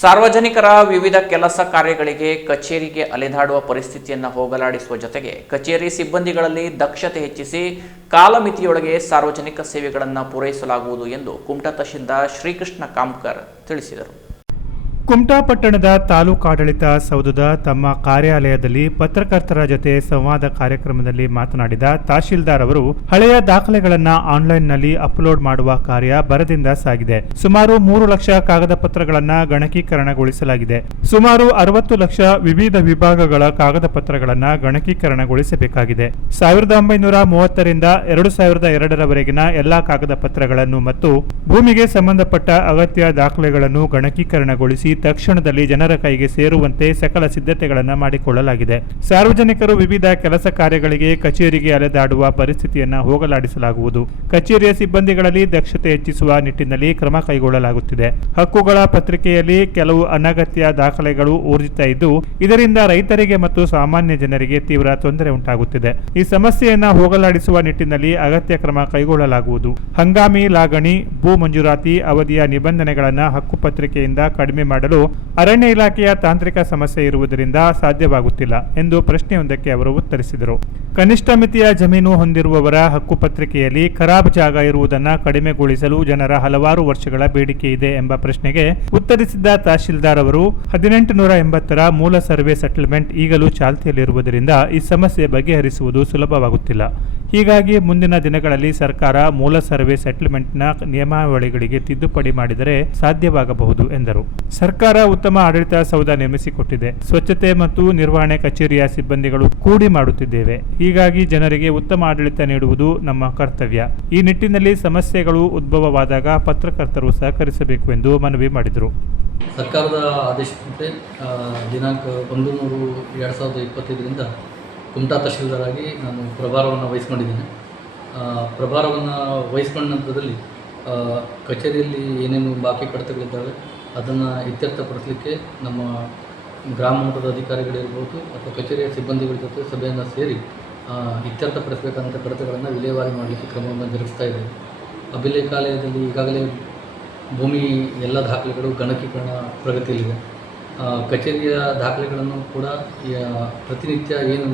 ಸಾರ್ವಜನಿಕರ ವಿವಿಧ ಕೆಲಸ ಕಾರ್ಯಗಳಿಗೆ ಕಚೇರಿಗೆ ಅಲೆದಾಡುವ ಪರಿಸ್ಥಿತಿಯನ್ನು ಹೋಗಲಾಡಿಸುವ ಜೊತೆಗೆ ಕಚೇರಿ ಸಿಬ್ಬಂದಿಗಳಲ್ಲಿ ದಕ್ಷತೆ ಹೆಚ್ಚಿಸಿ ಕಾಲಮಿತಿಯೊಳಗೆ ಸಾರ್ವಜನಿಕ ಸೇವೆಗಳನ್ನು ಪೂರೈಸಲಾಗುವುದು ಎಂದು ಕುಮಟಾ ತಹಶೀಲ್ದಾರ್ ಶ್ರೀಕೃಷ್ಣ ಕಾಮ್ಕರ್ ತಿಳಿಸಿದರು. ಕುಮಟಾ ಪಟ್ಟಣದ ತಾಲೂಕಾಡಳಿತ ಸೌಧದ ತಮ್ಮ ಕಾರ್ಯಾಲಯದಲ್ಲಿ ಪತ್ರಕರ್ತರ ಜೊತೆ ಸಂವಾದ ಕಾರ್ಯಕ್ರಮದಲ್ಲಿ ಮಾತನಾಡಿದ ತಹಶೀಲ್ದಾರ್ ಅವರು ಹಳೆಯ ದಾಖಲೆಗಳನ್ನು ಆನ್ಲೈನ್ನಲ್ಲಿ ಅಪ್ಲೋಡ್ ಮಾಡುವ ಕಾರ್ಯ ಭರದಿಂದ ಸಾಗಿದೆ. ಸುಮಾರು 3 ಲಕ್ಷ ಕಾಗದ ಪತ್ರಗಳನ್ನು ಗಣಕೀಕರಣಗೊಳಿಸಲಾಗಿದೆ. ಸುಮಾರು 60 ಲಕ್ಷ ವಿವಿಧ ವಿಭಾಗಗಳ ಕಾಗದ ಪತ್ರಗಳನ್ನು ಗಣಕೀಕರಣಗೊಳಿಸಬೇಕಾಗಿದೆ. 1930 ರಿಂದ 2002ರವರೆಗಿನ ಎಲ್ಲಾ ಕಾಗದ ಪತ್ರಗಳನ್ನು ಮತ್ತು ಭೂಮಿಗೆ ಸಂಬಂಧಪಟ್ಟ ಅಗತ್ಯ ದಾಖಲೆಗಳನ್ನು ಗಣಕೀಕರಣಗೊಳಿಸಿ ತಕ್ಷಣದಲ್ಲಿ ಜನರ ಕೈಗೆ ಸೇರುವಂತೆ ಸಕಲ ಸಿದ್ಧತೆಗಳನ್ನು ಮಾಡಿಕೊಳ್ಳಲಾಗಿದೆ. ಸಾರ್ವಜನಿಕರು ವಿವಿಧ ಕೆಲಸ ಕಾರ್ಯಗಳಿಗೆ ಕಚೇರಿಗೆ ಅಲೆದಾಡುವ ಪರಿಸ್ಥಿತಿಯನ್ನು ಹೋಗಲಾಡಿಸಲಾಗುವುದು. ಕಚೇರಿಯ ಸಿಬ್ಬಂದಿಗಳಲ್ಲಿ ದಕ್ಷತೆ ಹೆಚ್ಚಿಸುವ ನಿಟ್ಟಿನಲ್ಲಿ ಕ್ರಮ ಕೈಗೊಳ್ಳಲಾಗುತ್ತಿದೆ. ಹಕ್ಕುಗಳ ಪತ್ರಿಕೆಯಲ್ಲಿ ಕೆಲವು ಅನಗತ್ಯ ದಾಖಲೆಗಳು ಊರ್ಜಿತ ಇದ್ದು, ಇದರಿಂದ ರೈತರಿಗೆ ಮತ್ತು ಸಾಮಾನ್ಯ ಜನರಿಗೆ ತೀವ್ರ ತೊಂದರೆ ಉಂಟಾಗುತ್ತಿದೆ. ಈ ಸಮಸ್ಯೆಯನ್ನು ಹೋಗಲಾಡಿಸುವ ನಿಟ್ಟಿನಲ್ಲಿ ಅಗತ್ಯ ಕ್ರಮ ಕೈಗೊಳ್ಳಲಾಗುವುದು. ಹಂಗಾಮಿ ಲಾಗಣಿ, ಭೂ ಮಂಜೂರಾತಿ ಅವಧಿಯ ನಿಬಂಧನೆಗಳನ್ನು ಹಕ್ಕುಪತ್ರಿಕೆಯಿಂದ ಕಡಿಮೆ ಮಾಡಲು ಅರಣ್ಯ ಇಲಾಖೆಯ ತಾಂತ್ರಿಕ ಸಮಸ್ಯೆ ಇರುವುದರಿಂದ ಸಾಧ್ಯವಾಗುತ್ತಿಲ್ಲ ಎಂದು ಪ್ರಶ್ನೆಯೊಂದಕ್ಕೆ ಅವರು ಉತ್ತರಿಸಿದರು. ಕನಿಷ್ಠ ಮಿತಿಯ ಜಮೀನು ಹೊಂದಿರುವವರ ಹಕ್ಕುಪತ್ರಿಕೆಯಲ್ಲಿ ಖರಾಬ್ ಜಾಗ ಇರುವುದನ್ನು ಕಡಿಮೆಗೊಳಿಸಲು ಜನರ ಹಲವಾರು ವರ್ಷಗಳ ಬೇಡಿಕೆ ಇದೆ ಎಂಬ ಪ್ರಶ್ನೆಗೆ ಉತ್ತರಿಸಿದ ತಹಶೀಲ್ದಾರ್ ಅವರು 1880ರ ಮೂಲ ಸರ್ವೆ ಸೆಟಲ್ಮೆಂಟ್ ಈಗಲೂ ಚಾಲ್ತಿಯಲ್ಲಿರುವುದರಿಂದ ಈ ಸಮಸ್ಯೆ ಬಗೆಹರಿಸುವುದು ಸುಲಭವಾಗುತ್ತಿಲ್ಲ. ಹೀಗಾಗಿ ಮುಂದಿನ ದಿನಗಳಲ್ಲಿ ಸರ್ಕಾರ ಮೂಲ ಸರ್ವೆ ಸೆಟಲ್ಮೆಂಟ್ನ ನಿಯಮಾವಳಿಗಳಿಗೆ ತಿದ್ದುಪಡಿ ಮಾಡಿದರೆ ಸಾಧ್ಯವಾಗಬಹುದು ಎಂದರು. ಸರ್ಕಾರ ಉತ್ತಮ ಆಡಳಿತ ಸೌಧ ನಿರ್ಮಿಸಿಕೊಟ್ಟಿದೆ. ಸ್ವಚ್ಛತೆ ಮತ್ತು ನಿರ್ವಹಣೆ ಕಚೇರಿಯ ಸಿಬ್ಬಂದಿಗಳು ಕೂಡಿ ಮಾಡುತ್ತಿದ್ದೇವೆ. ಹೀಗಾಗಿ ಜನರಿಗೆ ಉತ್ತಮ ಆಡಳಿತ ನೀಡುವುದು ನಮ್ಮ ಕರ್ತವ್ಯ. ಈ ನಿಟ್ಟಿನಲ್ಲಿ ಸಮಸ್ಯೆಗಳು ಉದ್ಭವವಾದಾಗ ಪತ್ರಕರ್ತರು ಸಹಕರಿಸಬೇಕು ಎಂದು ಮನವಿ ಮಾಡಿದರು. ಸರ್ಕಾರದ ಆದೇಶದಂತೆ ದಿನಾಂಕ 1/3/2025ರಿಂದ ಕುಮಟಾ ತಹಶೀಲ್ದಾರಾಗಿ ನಾನು ಪ್ರಭಾರವನ್ನು ವಹಿಸ್ಕೊಂಡಿದ್ದೇನೆ. ಪ್ರಭಾರವನ್ನು ವಹಿಸ್ಕೊಂಡ ನಂತರದಲ್ಲಿ ಕಚೇರಿಯಲ್ಲಿ ಏನೇನು ಬಾಕಿ ಕಡತಗಳಿದ್ದಾವೆ ಅದನ್ನು ಇತ್ಯರ್ಥಪಡಿಸಲಿಕ್ಕೆ ನಮ್ಮ ಗ್ರಾಮ ಮಟ್ಟದ ಅಧಿಕಾರಿಗಳಿರ್ಬೋದು ಅಥವಾ ಕಚೇರಿಯ ಸಿಬ್ಬಂದಿಗಳ ಜೊತೆ ಸಭೆಯನ್ನು ಸೇರಿ ಇತ್ಯರ್ಥಪಡಿಸಬೇಕಂತ ಕಡತಗಳನ್ನು ವಿಲೇವಾರಿ ಮಾಡಲಿಕ್ಕೆ ಕ್ರಮವನ್ನು ಜರುಗಿಸ್ತಾ ಇದ್ದೇವೆ. ಅಭಿಲೇಖಾಲಯದಲ್ಲಿ ಈಗಾಗಲೇ ಭೂಮಿ ಎಲ್ಲ ದಾಖಲೆಗಳು ಗಣಕೀಕರಣ ಪ್ರಗತಿಯಲ್ಲಿದೆ. ಕಚೇರಿಯ ದಾಖಲೆಗಳನ್ನು ಕೂಡ ಪ್ರತಿನಿತ್ಯ ಏನು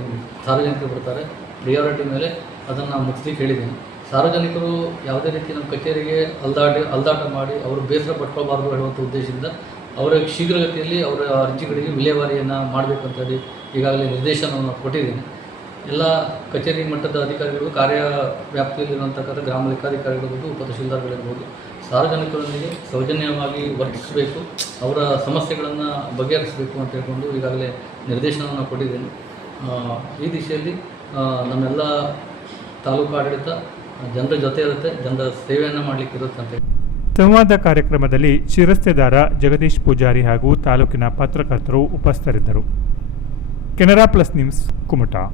ಸಾರ್ವಜನಿಕರು ಬರ್ತಾರೆ ಪ್ರಿಯಾರಿಟಿ ಮೇಲೆ ಅದನ್ನು ಮುಗಿಸ್ಲಿಕ್ಕೆ ಹೇಳಿದ್ದೇನೆ. ಸಾರ್ವಜನಿಕರು ಯಾವುದೇ ರೀತಿ ನಮ್ಮ ಕಚೇರಿಗೆ ಅಲ್ದಾಟ ಮಾಡಿ ಅವರು ಬೇಸರ ಪಟ್ಕೋಬಾರ್ದು ಹೇಳುವಂಥ ಉದ್ದೇಶದಿಂದ ಅವರ ಶೀಘ್ರಗತಿಯಲ್ಲಿ ಅವರ ಅರ್ಜಿಗಳಿಗೆ ವಿಲೇವಾರಿಯನ್ನು ಮಾಡಬೇಕಂತೇಳಿ ಈಗಾಗಲೇ ನಿರ್ದೇಶನವನ್ನು ಕೊಟ್ಟಿದ್ದೇನೆ. ಎಲ್ಲ ಕಚೇರಿ ಮಟ್ಟದ ಅಧಿಕಾರಿಗಳು ಕಾರ್ಯ ವ್ಯಾಪ್ತಿಯಲ್ಲಿರುವಂತಕ್ಕಂಥ ಗ್ರಾಮ ಲೆಕ್ಕಾಧಿಕಾರಿಗಳಿರ್ಬೋದು, ಉಪ ತಹಶೀಲ್ದಾರ್ಗಳಿರ್ಬೋದು ಸಾರ್ವಜನಿಕರೊಂದಿಗೆ ಸೌಜನ್ಯವಾಗಿ ವರ್ತಿಸಬೇಕು, ಅವರ ಸಮಸ್ಯೆಗಳನ್ನು ಬಗೆಹರಿಸಬೇಕು ಅಂತ ಹೇಳ್ಕೊಂಡು ಈಗಾಗಲೇ ನಿರ್ದೇಶನವನ್ನು ಕೊಟ್ಟಿದ್ದೇನೆ. ಈ ದಿಶೆಯಲ್ಲಿ ನಮ್ಮೆಲ್ಲ ತಾಲೂಕು ಆಡಳಿತ ಜನರ ಜೊತೆ ಇರುತ್ತೆ, ಜನರ ಸೇವೆಯನ್ನು ಮಾಡಲಿಕ್ಕೆ ಇರುತ್ತೆ ಅಂತ. ಸಂವಾದ ಕಾರ್ಯಕ್ರಮದಲ್ಲಿ ಶಿರಸ್ತೆದಾರ ಜಗದೀಶ್ ಪೂಜಾರಿ ಹಾಗೂ ತಾಲೂಕಿನ ಪತ್ರಕರ್ತರು ಉಪಸ್ಥಿತರಿದ್ದರು. Canara plus news, Kumta.